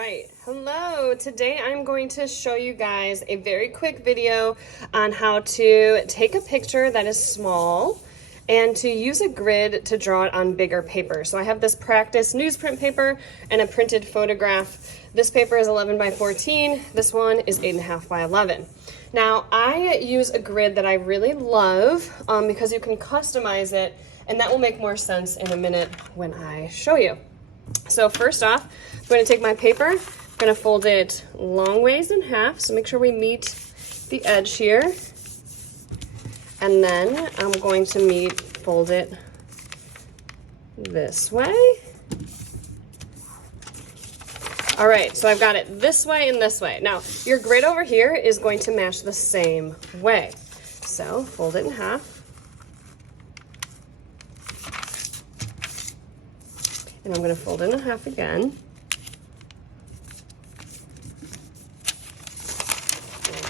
right, hello. Today I'm going to show you guys a very quick video on how to take a picture that is small and to use a grid to draw it on bigger paper. So I have this practice newsprint paper and a printed photograph. This paper is 11 by 14. This one is 8.5 by 11. Now I use a grid that I really love because you can customize it, and that will make more sense in a minute when I show you. So first off, I'm going to take my paper, I'm going to fold it long ways in half, so make sure we meet the edge here. And then I'm going to fold it this way. All right, so I've got it this way and this way. Now, your grid over here is going to match the same way. So fold it in half. And I'm going to fold it in half again.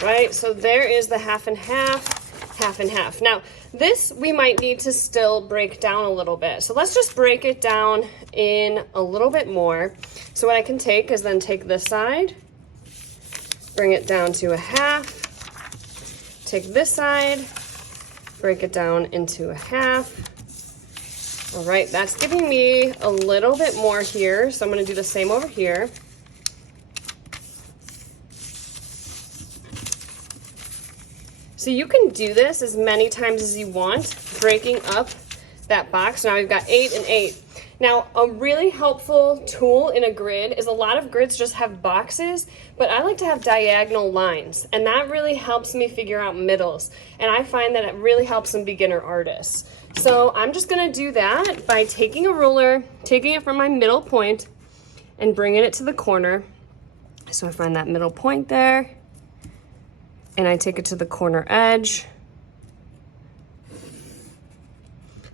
All right, so there is the half and half, half and half. Now, this we might need to still break down a little bit. So let's just break it down in a little bit more. So what I can take is then take this side, bring it down to a half, take this side, break it down into a half. All right, that's giving me a little bit more here, so I'm going to do the same over here. So you can do this as many times as you want, breaking up that box. Now we've got 8 and 8. Now, a really helpful tool in a grid is a lot of grids just have boxes, but I like to have diagonal lines, and that really helps me figure out middles. And I find that it really helps some beginner artists. So I'm just gonna do that by taking a ruler, taking it from my middle point, and bringing it to the corner. So I find that middle point there, and I take it to the corner edge.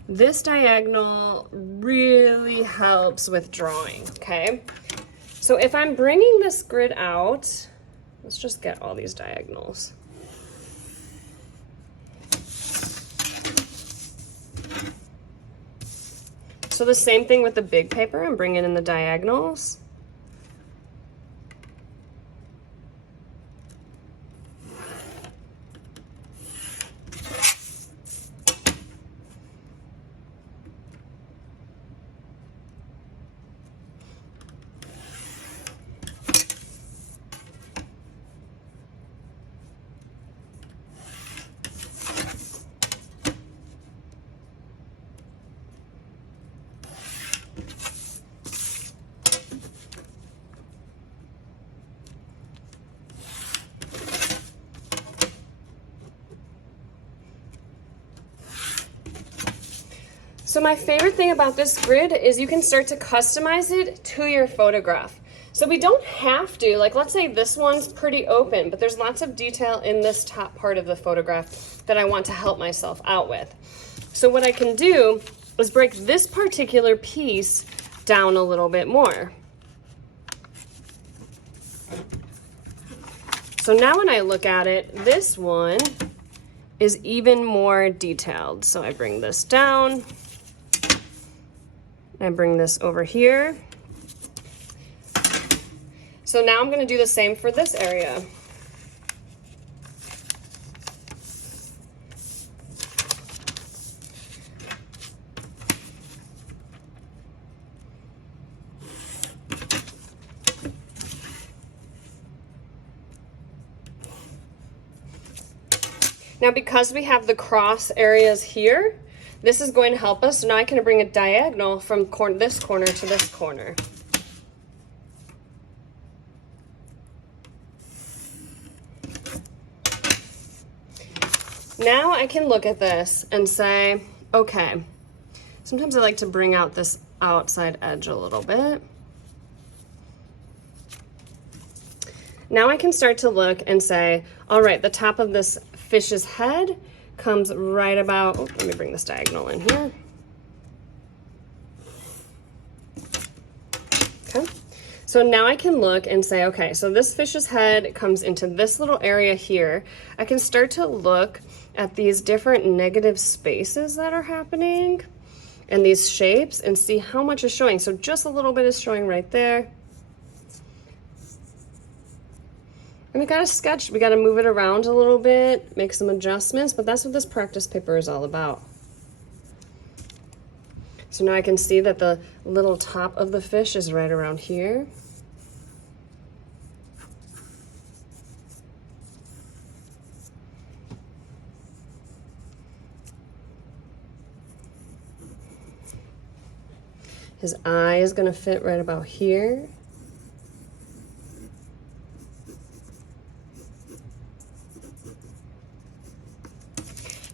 This diagonal really helps with drawing, okay? So if I'm bringing this grid out, let's just get all these diagonals. So the same thing with the big paper, I'm bringing in the diagonals. So my favorite thing about this grid is you can start to customize it to your photograph. So we don't have to, like let's say this one's pretty open, but there's lots of detail in this top part of the photograph that I want to help myself out with. So what I can do is break this particular piece down a little bit more. So now when I look at it, this one is even more detailed. So I bring this down. I bring this over here. So now I'm going to do the same for this area. Now because we have the cross areas here, this is going to help us. So now I can bring a diagonal from this corner to this corner. Now I can look at this and say, okay, sometimes I like to bring out this outside edge a little bit. Now I can start to look and say, all right, the top of this fish's head comes right about, oh, let me bring this diagonal in here. Okay, so now I can look and say, okay, so this fish's head comes into this little area here. I can start to look at these different negative spaces that are happening and these shapes and see how much is showing. So just a little bit is showing right there. And we gotta sketch, we gotta move it around a little bit, make some adjustments, but that's what this practice paper is all about. So now I can see that the little top of the fish is right around here. His eye is gonna fit right about here.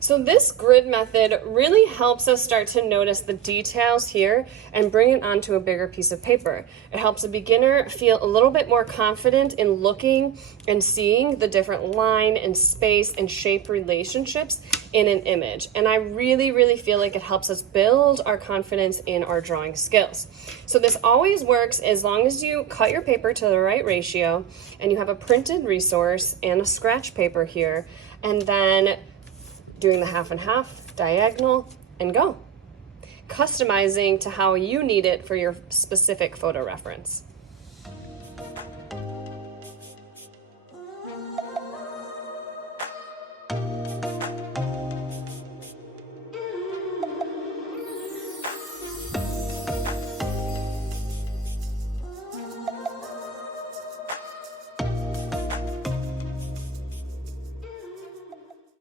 So this grid method really helps us start to notice the details here and bring it onto a bigger piece of paper. It helps a beginner feel a little bit more confident in looking and seeing the different line and space and shape relationships in an image. And I really feel like it helps us build our confidence in our drawing skills. So this always works as long as you cut your paper to the right ratio and you have a printed resource and a scratch paper here, and then doing the half and half, diagonal, and go. Customizing to how you need it for your specific photo reference.